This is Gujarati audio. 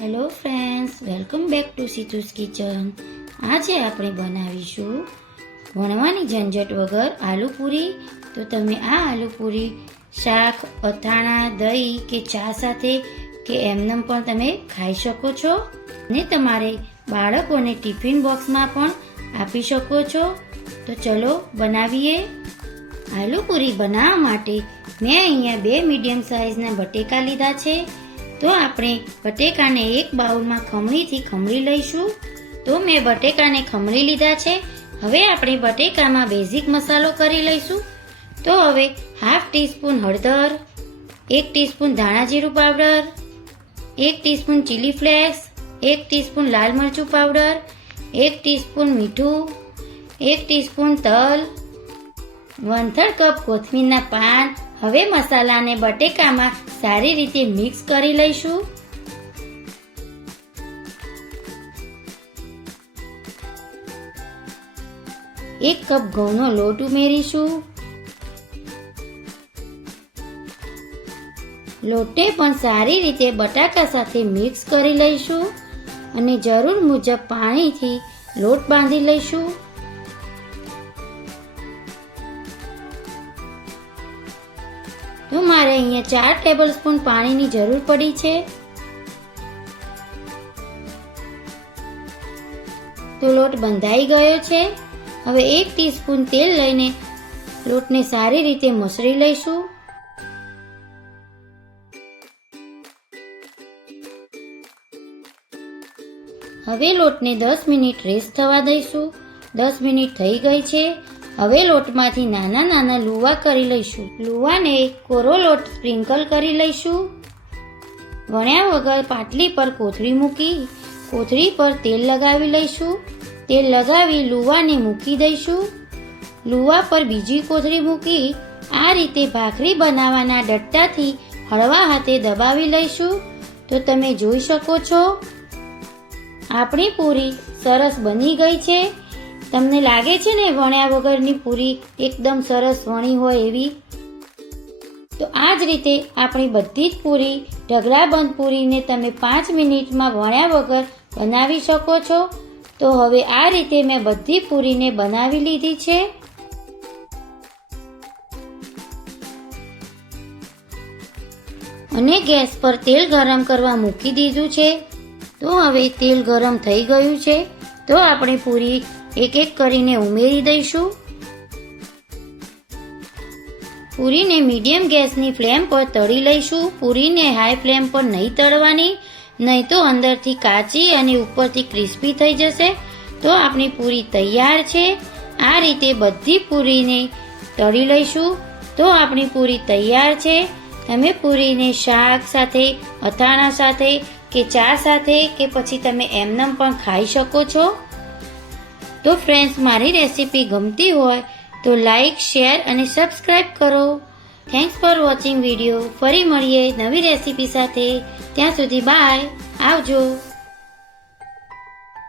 Hello friends welcome back to સીતુસ kitchen આજે આપણે બનાવીશું વણવાની ઝંઝટ વગર આલુ પૂરી. તો તમે આ આલુ પૂરી શાક, અથાણા, દહીં કે ચા સાથે કે એમનેમ પણ તમે ખાઈ શકો છો. ને તમારે બાળકોને ટિફિન બોક્સમાં પણ આપી શકો છો. તો ચલો બનાવીએ. આલુ પૂરી બનાવવા માટે મેં અહીંયા બે મીડિયમ સાઇઝના બટેકા લીધા છે. તો આપણે બટેકાને એક બાઉલમાં ખમણીથી ખમણી લઈશું. તો મેં બટેકાને ખમણી લીધા છે. હવે આપણે બટેકામાં બેઝિક મસાલો કરી લઈશું. તો હવે હાફ ટીસ્પૂન હળદર, એક ટીસ્પૂન ધાણા જીરું પાવડર, એક ટીસ્પૂન ચીલી ફ્લેક્સ, એક ટીસ્પૂન લાલ મરચું પાવડર, એક ટીસ્પૂન મીઠું, એક ટીસ્પૂન તલ, વન થર્ડ કપ કોથમીરના પાન હવે મસાલાને બટેકામાં સારી રીતે મિક્સ કરી લઈશું. એક કપ ઘઉંનો લોટ ઉમેરીશું. લોટને પણ સારી રીતે બટાકા સાથે મિક્સ કરી લઈશું અને જરૂર મુજબ પાણીથી લોટ બાંધી લઈશું. તો મારે અહીંયા ચાર ટેબલ સ્પૂન પાણીની જરૂર પડી છે. તો લોટ બંધાઈ ગયો છે. હવે એક ટીસ્પૂન તેલ લઈને લોટને સારી રીતે મસળી લઈશું. હવે લોટને દસ મિનિટ રેસ્ટ થવા દઈશું. દસ મિનિટ થઈ ગઈ છે. હવે લોટમાંથી નાના નાના લુવા કરી લઈશું. લુવાને કોરો લોટ સ્પ્રિંકલ કરી લઈશું. વણ્યા વગર પાટલી પર કોથળી મૂકી, કોથળી પર તેલ લગાવી લઈશું. તેલ લગાવી લુવાને મૂકી દઈશું. લુવા પર બીજી કોથળી મૂકી, આ રીતે ભાખરી બનાવવાના ડટ્ટાથી હળવા હાથે દબાવી લઈશું. તો તમે જોઈ શકો છો, આપણી પૂરી સરસ બની ગઈ છે. તમને લાગે છે ને વણ્યા વગરની પૂરી એકદમ સરસ વણી હોય એવી? તો આ જ રીતે આપણી બધી જ પૂરી ઢગલાબંધ પૂરીને તમે પાંચ મિનિટમાં વણ્યા વગર બનાવી શકો છો. તો હવે આ રીતે મેં બધી પૂરીને બનાવી લીધી છે. અને ગેસ પર તેલ ગરમ કરવા મૂકી દીધું છે. તો હવે તેલ ગરમ થઈ ગયું છે. તો આપણે પૂરી એક એક કરીને ઉમેરી દઈશું. પૂરીને મીડિયમ ગેસની ફ્લેમ પર તળી લઈશું. પૂરીને હાઈ ફ્લેમ પર નહીં તળવાની, નહીં તો અંદરથી કાચી અને ઉપરથી ક્રિસ્પી થઈ જશે. તો આપણી પૂરી તૈયાર છે. આ રીતે બધી પૂરીને તળી લઈશું. તો આપણી પૂરી તૈયાર છે. તમે પૂરીને શાક સાથે, અથાણા સાથે કે ચા સાથે કે પછી તમે એમનેમ પણ ખાઈ શકો છો. તો ફ્રેન્ડ્સ મારી રેસીપી ગમતી હોય તો લાઈક શેર અને સબસ્ક્રાઈબ કરો. થેન્ક્સ ફોર વોચિંગ વીડિયો ફરી મળીએ નવી રેસીપી સાથે. ત્યાં સુધી બાય આવજો.